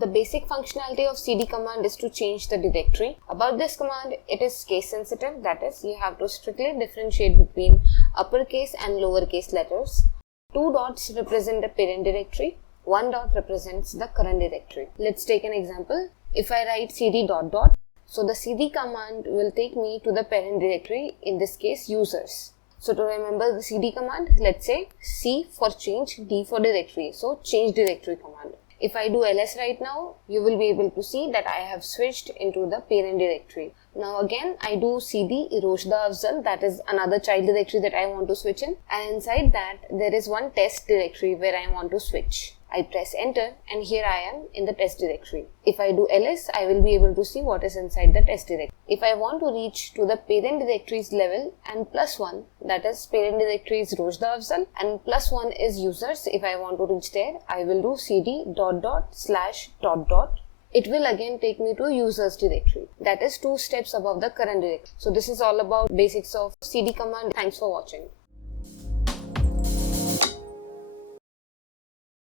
the basic functionality of cd command is to change the directory. About this command, it is case sensitive, that is, you have to strictly differentiate between uppercase and lowercase letters. 2 dots represent the parent directory, 1 dot represents the current directory. Let's take an example. If I write cd ... so the cd command will take me to the parent directory, in this case users. So to remember the cd command, let's say C for change, D for directory, so change directory command. If I do ls right now, you will be able to see that I have switched into the parent directory. Now again, I do cd Roshda Afzal, that is another child directory that I want to switch in, and inside that there is one test directory where I want to switch. I press enter and here I am in the test directory. If I do ls, I will be able to see what is inside the test directory. If I want to reach to the parent directories level and +1, that is parent directory is Roshda Afzal and +1 is users, if I want to reach there, I will do cd ... It will again take me to users directory. That is 2 steps above the current directory. So this is all about basics of cd command. Thanks for watching.